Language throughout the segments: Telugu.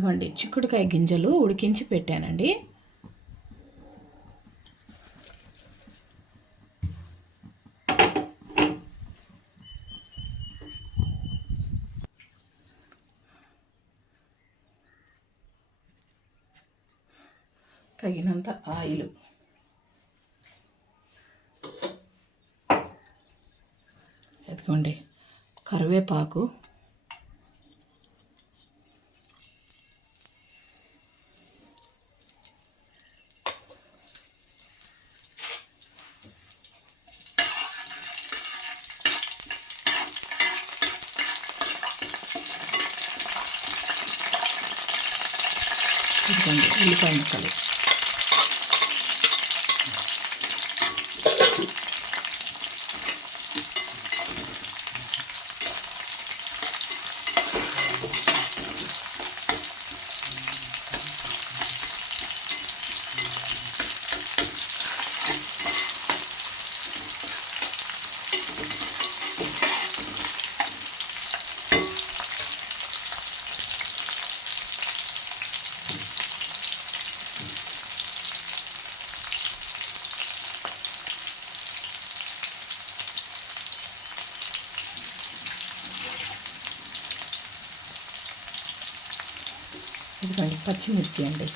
ఇదిగోండి చిక్కుడుకాయ గింజలు ఉడికించి పెట్టానండి. తగినంత ఆయిల్, ఎత్తుకోండి కరివేపాకు, ఇదిగోండి ఉల్లిపాయ ముక్కలు, ఇదిగోండి పచ్చిమిర్చి అండి.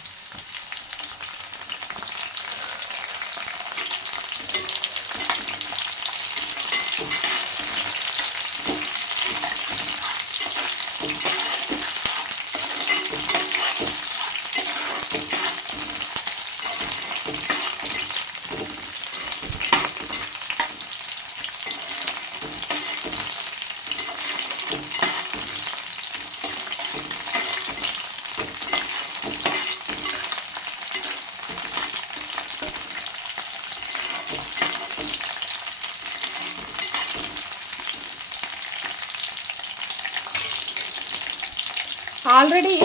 ఆల్రెడీ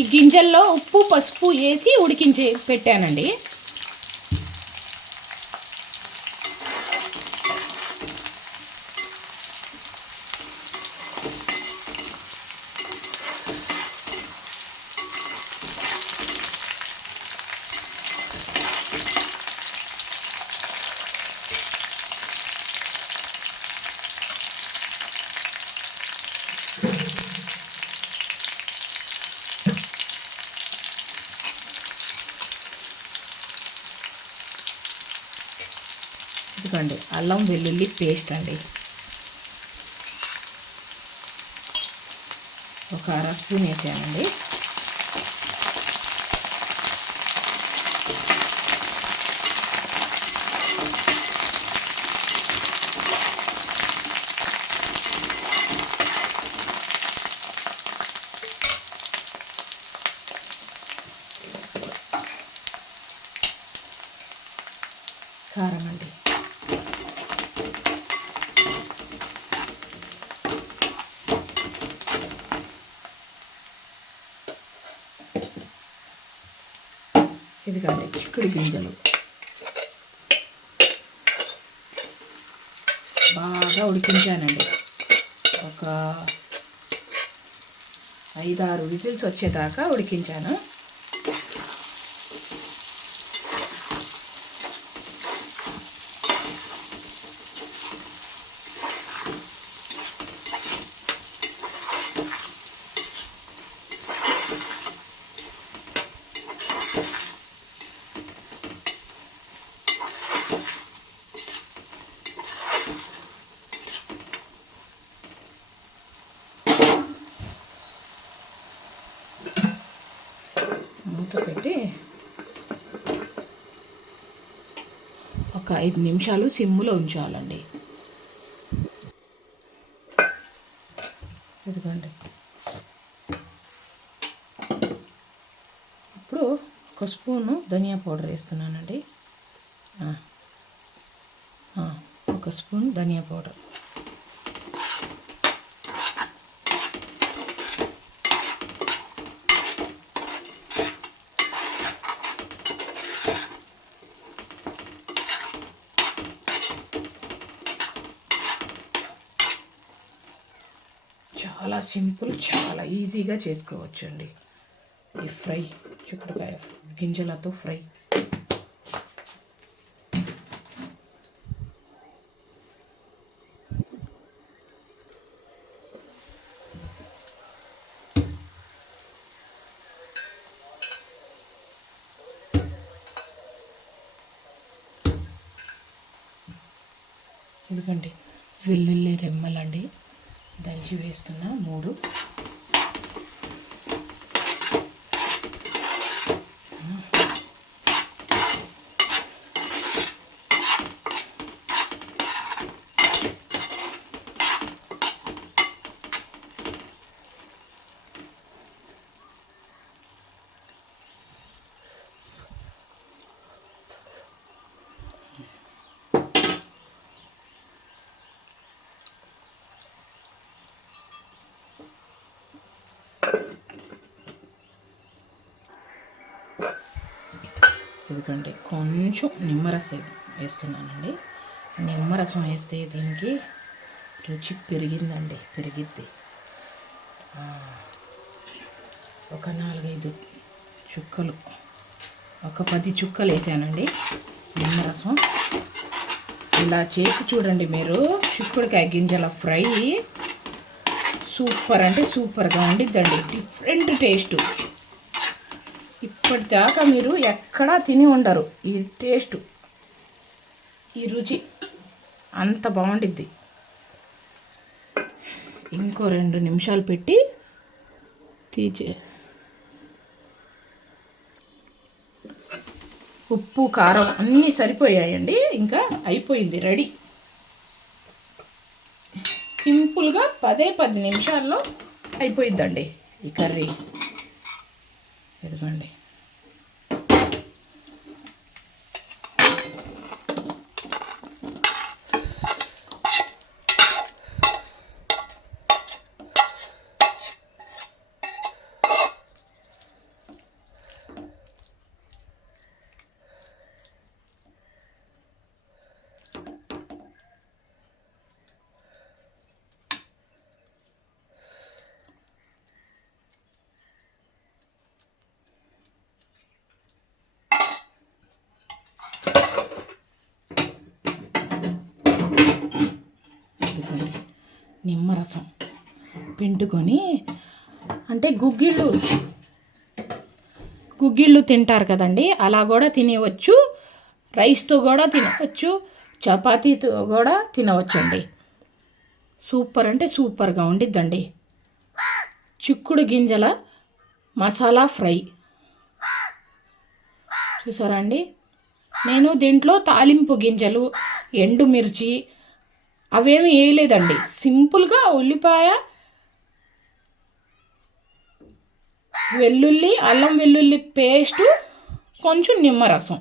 ఈ గింజల్లో ఉప్పు పసుపు వేసి ఉడికించి పెట్టానండి. ఇదిగోండి అల్లం వెల్లుల్లి పేస్ట్ అండి, ఒక అర స్పూన్ వేసానండి. కారం అండి, ఇదిగోండి చిక్కుడు గింజలు బాగా ఉడికించానండి. ఒక 5-6 విజిల్స్ వచ్చేదాకా ఉడికించాను. మూత పెట్టి ఒక 5 నిమిషాలు సిమ్లో ఉంచాలండి. ఇదిగోండి ఇప్పుడు ఒక స్పూను ధనియా పౌడర్ వేస్తున్నానండి. ఒక స్పూన్ ధనియా పౌడర్, చాలా సింపుల్, చాలా ఈజీగా చేసుకోవచ్చండి. ఇది ఫ్రై, చిక్కుడుకాయ గింజలతో ఫ్రై. ఎందుకండి వెల్లుల్లి రెమ్మలండి దంచి వేస్తున్నా 3. ఎందుకంటే కొంచెం నిమ్మరసం వేస్తున్నానండి. నిమ్మరసం వేస్తే దీనికి రుచి పెరిగిద్ది. ఒక 4-5 చుక్కలు, ఒక 10 చుక్కలు వేసానండి నిమ్మరసం. ఇలా చేసి చూడండి మీరు, చిక్కుడుకాయ గింజల ఫ్రై సూపర్ అంటే సూపర్గా ఉండిద్దండి. Different taste. ఇప్పటిదాకా మీరు ఎక్కడా తిని ఉండరు ఈ టేస్ట్, ఈ రుచి అంత బాగుండిద్ది. ఇంకో 2 నిమిషాలు పెట్టి తీసే. ఉప్పు కారం అన్నీ సరిపోయాయండి. ఇంకా అయిపోయింది, రెడీ. సింపుల్గా 10 నిమిషాల్లో అయిపోయిద్దండి ఈ కర్రీ. ఎదుగండి నిమ్మరసం పిండుకొని, అంటే గుగ్గిళ్ళు తింటారు కదండి, అలా కూడా తినవచ్చు. రైస్తో కూడా తినవచ్చు, చపాతీతో కూడా తినవచ్చండి. సూపర్ అంటే సూపర్గా ఉండిద్దండి. చిక్కుడు గింజల మసాలా ఫ్రై చూసారా అండి. నేను దీంట్లో తాలింపు గింజలు, ఎండుమిర్చి అవేమి వేయలేదండి. సింపుల్గా ఉల్లిపాయ, వెల్లుల్లి, అల్లం వెల్లుల్లి పేస్టు, కొంచెం నిమ్మరసం,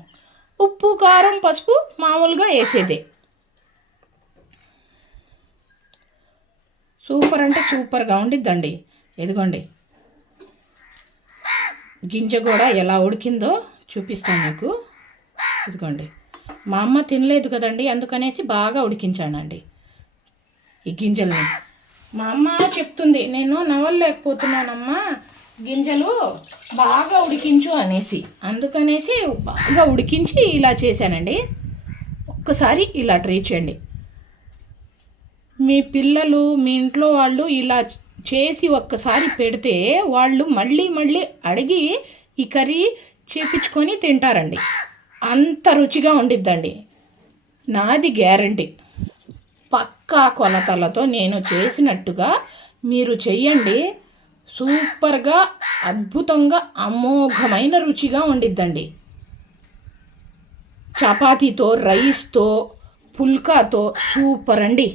ఉప్పు కారం పసుపు మామూలుగా వేసేదే. సూపర్ అంటే సూపర్గా ఉండిద్దండి. ఎదుగోండి గింజ కూడా ఎలా ఉడికిందో చూపిస్తాను మీకు. ఇదిగోండి, మా అమ్మ తినలేదు కదండి, అందుకనేసి బాగా ఉడికించానండి ఈ గింజల్ని. మా అమ్మ చెప్తుంది, నేను నవ్వలేకపోతున్నానమ్మా, గింజలు బాగా ఉడికించు అనేసి, అందుకనేసి బాగా ఉడికించి ఇలా చేశానండి. ఒక్కసారి ఇలా ట్రై చేయండి. మీ పిల్లలు, మీ ఇంట్లో వాళ్ళు ఇలా చేసి ఒక్కసారి పెడితే వాళ్ళు మళ్ళీ మళ్ళీ అడిగి ఈ కర్రీ చేపించుకొని తింటారండి. అంత రుచిగా ఉండిద్దండి, నాది గ్యారంటీ. పక్కా కొలతలతో నేను చేసినట్టుగా మీరు చెయ్యండి. సూపర్గా, అద్భుతంగా, అమోఘమైన రుచిగా ఉండిద్దండి. చపాతీతో, రైస్తో, పుల్కాతో సూపర్ అండి.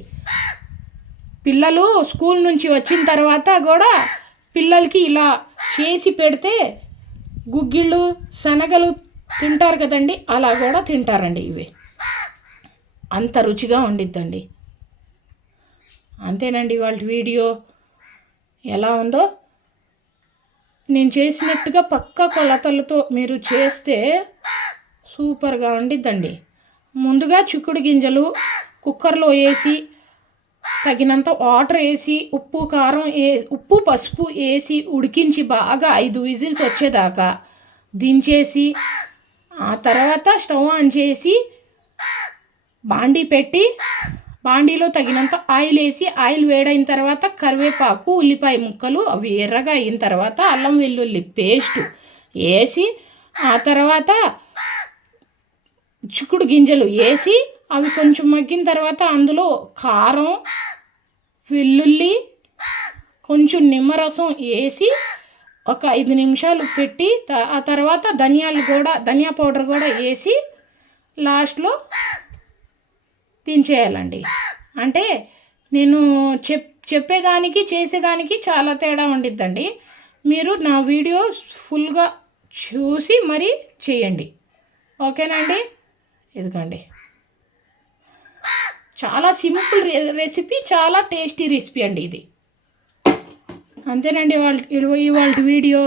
పిల్లలు స్కూల్ నుంచి వచ్చిన తర్వాత కూడా పిల్లలకి ఇలా చేసి పెడితే గుగ్గిళ్ళు, శనగలు తింటారు కదండి, అలా కూడా తింటారండి. ఇవి అంత రుచిగా ఉండిద్దండి. అంతేనండి వాళ్ళ వీడియో. ఎలా ఉందో నేను చేసినట్టుగా పక్కా కొలతలతో మీరు చేస్తే సూపర్గా ఉండిద్దండి. ముందుగా చిక్కుడు గింజలు కుక్కర్లో వేసి తగినంత వాటర్ వేసి ఉప్పు పసుపు వేసి ఉడికించి బాగా 5 విజిల్స్ వచ్చేదాకా దించేసి ఆ తర్వాత స్టవ్ ఆన్ చేసి బాండీ పెట్టి బాండీలో తగినంత ఆయిల్ వేసి ఆయిల్ వేడైన తర్వాత కరివేపాకు ఉల్లిపాయ ముక్కలు అవి ఎర్రగా అయిన తర్వాత అల్లం వెల్లుల్లి పేస్ట్ వేసి ఆ తర్వాత చిక్కుడు గింజలు వేసి అవి కొంచెం మగ్గిన తర్వాత అందులో కారం వెల్లుల్లి కొంచెం నిమ్మరసం వేసి ఒక 5 నిమిషాలు పెట్టి ఆ తర్వాత ధనియా పౌడర్ కూడా వేసి లాస్ట్లో దించేయాలండి. అంటే నేను చెప్పేదానికి చేసేదానికి చాలా తేడా ఉండిద్దండి. మీరు నా వీడియో ఫుల్గా చూసి మరీ చేయండి. ఓకేనండి. ఇదిగోండి, చాలా సింపుల్ రెసిపీ, చాలా టేస్టీ రెసిపీ అండి ఇది. అంతేనండి ఇవాళ వీడియో.